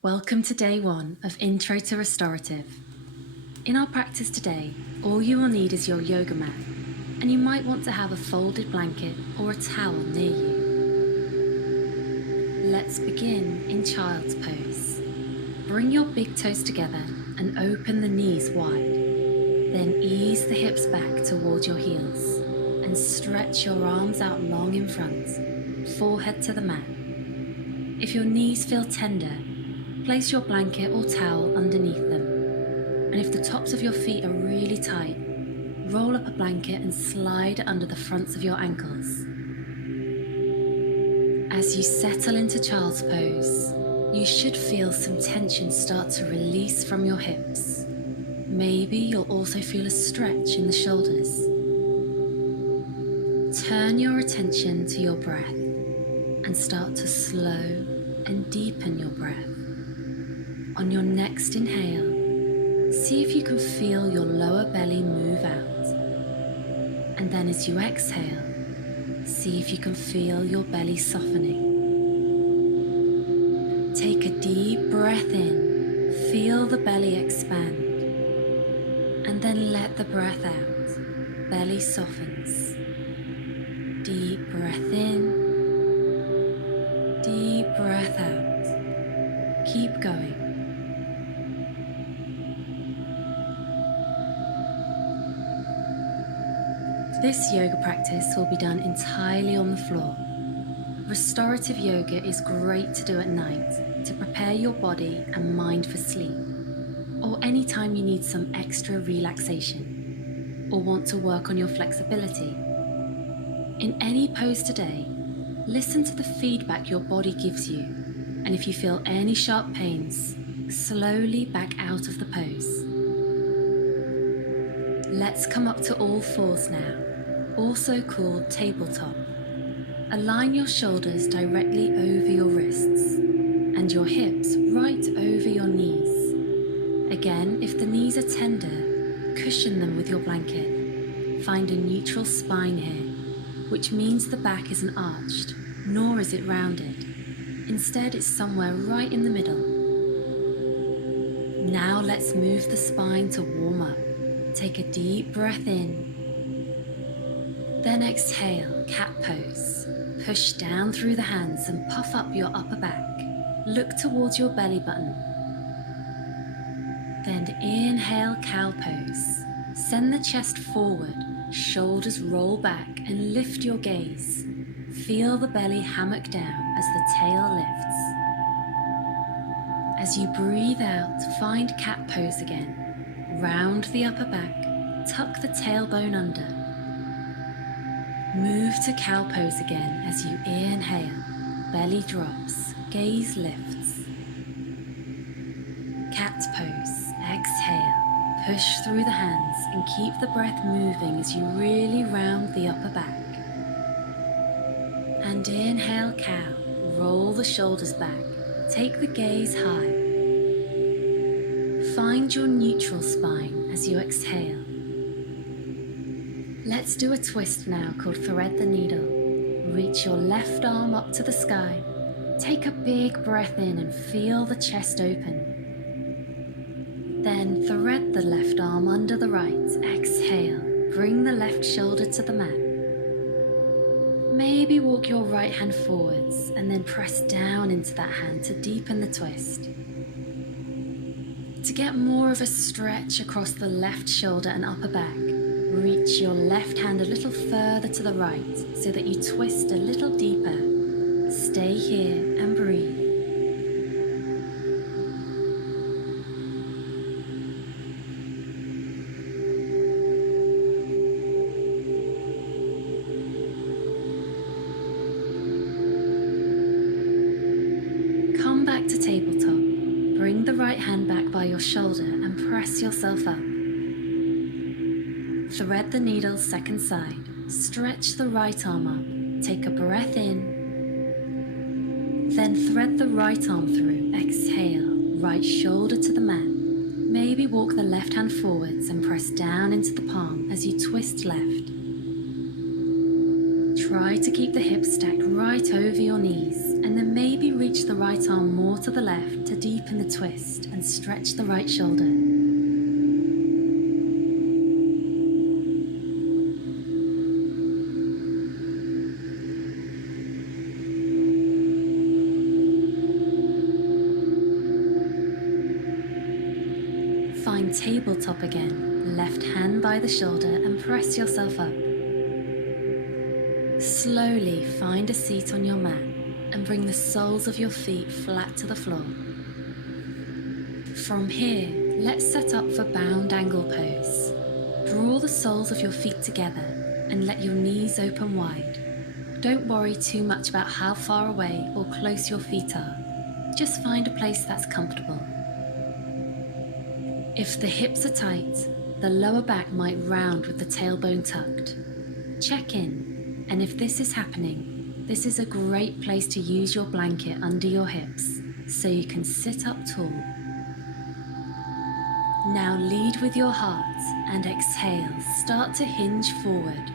Welcome to day 1 of Intro to Restorative. In our practice today, all you will need is your yoga mat, and you might want to have a folded blanket or a towel near you. Let's begin in child's pose. Bring your big toes together and open the knees wide. Then ease the hips back towards your heels and stretch your arms out long in front, forehead to the mat. If your knees feel tender, place your blanket or towel underneath them. And if the tops of your feet are really tight, roll up a blanket and slide under the fronts of your ankles. As you settle into child's pose, you should feel some tension start to release from your hips. Maybe you'll also feel a stretch in the shoulders. Turn your attention to your breath and start to slow and deepen your breath. On your next inhale, see if you can feel your lower belly move out. And then as you exhale, see if you can feel your belly softening. Take a deep breath in, feel the belly expand. And then let the breath out, belly softens. Deep breath in, deep breath out. Keep going. This yoga practice will be done entirely on the floor. Restorative yoga is great to do at night to prepare your body and mind for sleep, or anytime you need some extra relaxation, or want to work on your flexibility. In any pose today, listen to the feedback your body gives you, and if you feel any sharp pains, slowly back out of the pose. Let's come up to all fours now, also called tabletop. Align your shoulders directly over your wrists and your hips right over your knees. Again, if the knees are tender, cushion them with your blanket. Find a neutral spine here, which means the back isn't arched, nor is it rounded. Instead, it's somewhere right in the middle. Now let's move the spine to warm up. Take a deep breath in. Then exhale, cat pose. Push down through the hands and puff up your upper back. Look towards your belly button. Then inhale, cow pose. Send the chest forward, shoulders roll back and lift your gaze. Feel the belly hammock down as the tail lifts. As you breathe out, find cat pose again. Round the upper back, tuck the tailbone under. Move to cow pose again as you inhale, belly drops, gaze lifts. Cat pose, exhale, push through the hands and keep the breath moving as you really round the upper back. And inhale, cow, roll the shoulders back, take the gaze high. Find your neutral spine as you exhale. Let's do a twist now called thread the needle. Reach your left arm up to the sky. Take a big breath in and feel the chest open. Then thread the left arm under the right. Exhale, bring the left shoulder to the mat. Maybe walk your right hand forwards and then press down into that hand to deepen the twist. To get more of a stretch across the left shoulder and upper back, reach your left hand a little further to the right so that you twist a little deeper. Stay here and breathe. Come back to tabletop. Bring the right hand back by your shoulder and press yourself up. Thread the needle second side. Stretch the right arm up. Take a breath in. Then thread the right arm through. Exhale, right shoulder to the mat. Maybe walk the left hand forwards and press down into the palm as you twist left. Try to keep the hips stacked right over your knees and then maybe reach the right arm more to the left to deepen the twist and stretch the right shoulder. Find tabletop again, left hand by the shoulder and press yourself up. Slowly find a seat on your mat and bring the soles of your feet flat to the floor. From here, let's set up for bound angle pose. Draw the soles of your feet together and let your knees open wide. Don't worry too much about how far away or close your feet are. Just find a place that's comfortable. If the hips are tight, the lower back might round with the tailbone tucked. Check in, and if this is happening, this is a great place to use your blanket under your hips so you can sit up tall. Now lead with your heart and exhale, start to hinge forward.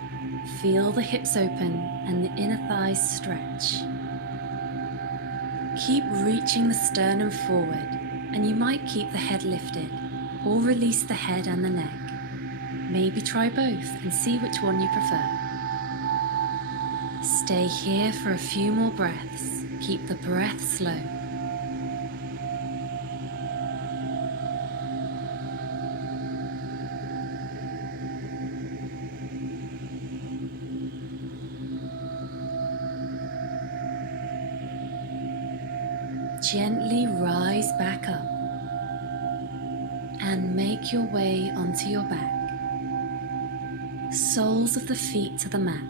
Feel the hips open and the inner thighs stretch. Keep reaching the sternum forward, and you might keep the head lifted or release the head and the neck. Maybe try both and see which one you prefer. Stay here for a few more breaths. Keep the breath slow. Gently rise back up and make your way onto your back. Soles of the feet to the mat.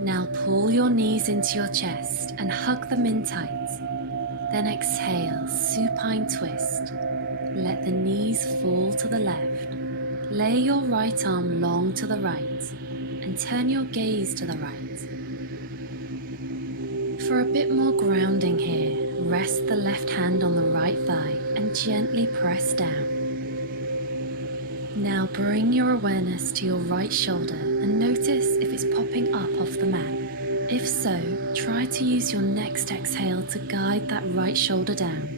Now pull your knees into your chest and hug them in tight. Then exhale, supine twist. Let the knees fall to the left. Lay your right arm long to the right and turn your gaze to the right. For a bit more grounding here, rest the left hand on the right thigh and gently press down. Now bring your awareness to your right shoulder and notice if it's popping up off the mat. If so, try to use your next exhale to guide that right shoulder down.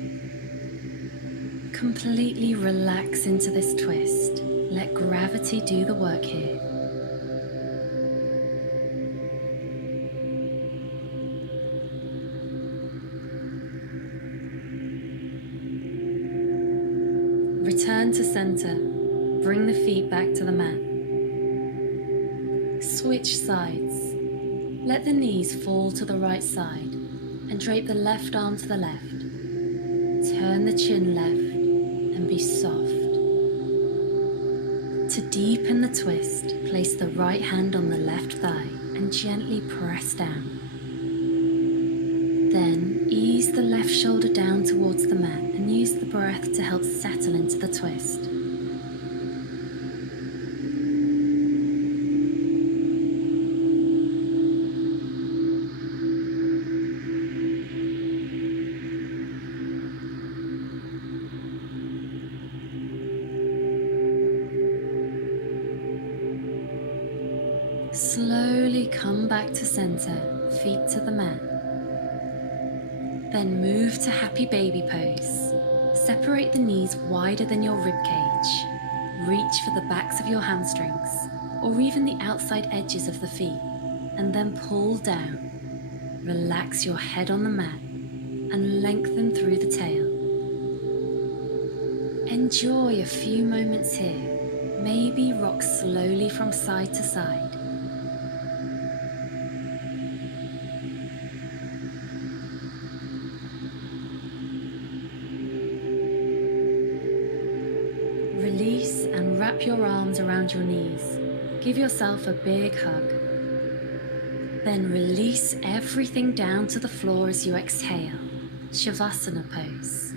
Completely relax into this twist. Let gravity do the work here. Return to center. Bring the feet back to the mat. Switch sides. Let the knees fall to the right side and drape the left arm to the left. Turn the chin left and be soft. To deepen the twist, place the right hand on the left thigh and gently press down. Then ease the left shoulder down towards the mat and use the breath to help settle into the twist. Slowly come back to center, feet to the mat. Then move to happy baby pose. Separate the knees wider than your ribcage. Reach for the backs of your hamstrings, or even the outside edges of the feet, and then pull down. Relax your head on the mat and lengthen through the tail. Enjoy a few moments here. Maybe rock slowly from side to side. Release and wrap your arms around your knees. Give yourself a big hug. Then release everything down to the floor as you exhale. Savasana pose.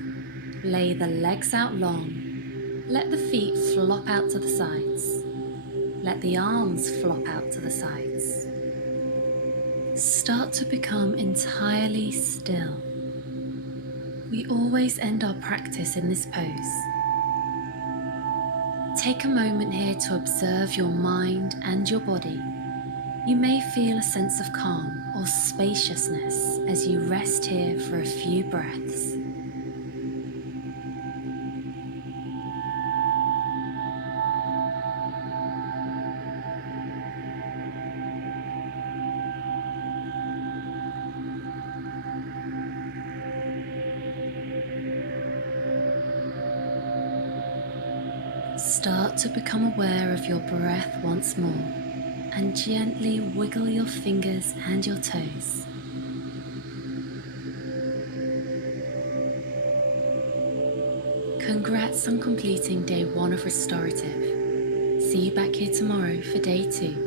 Lay the legs out long. Let the feet flop out to the sides. Let the arms flop out to the sides. Start to become entirely still. We always end our practice in this pose. Take a moment here to observe your mind and your body. You may feel a sense of calm or spaciousness as you rest here for a few breaths. Start to become aware of your breath once more and gently wiggle your fingers and your toes. Congrats on completing day 1 of Restorative. See you back here tomorrow for day 2.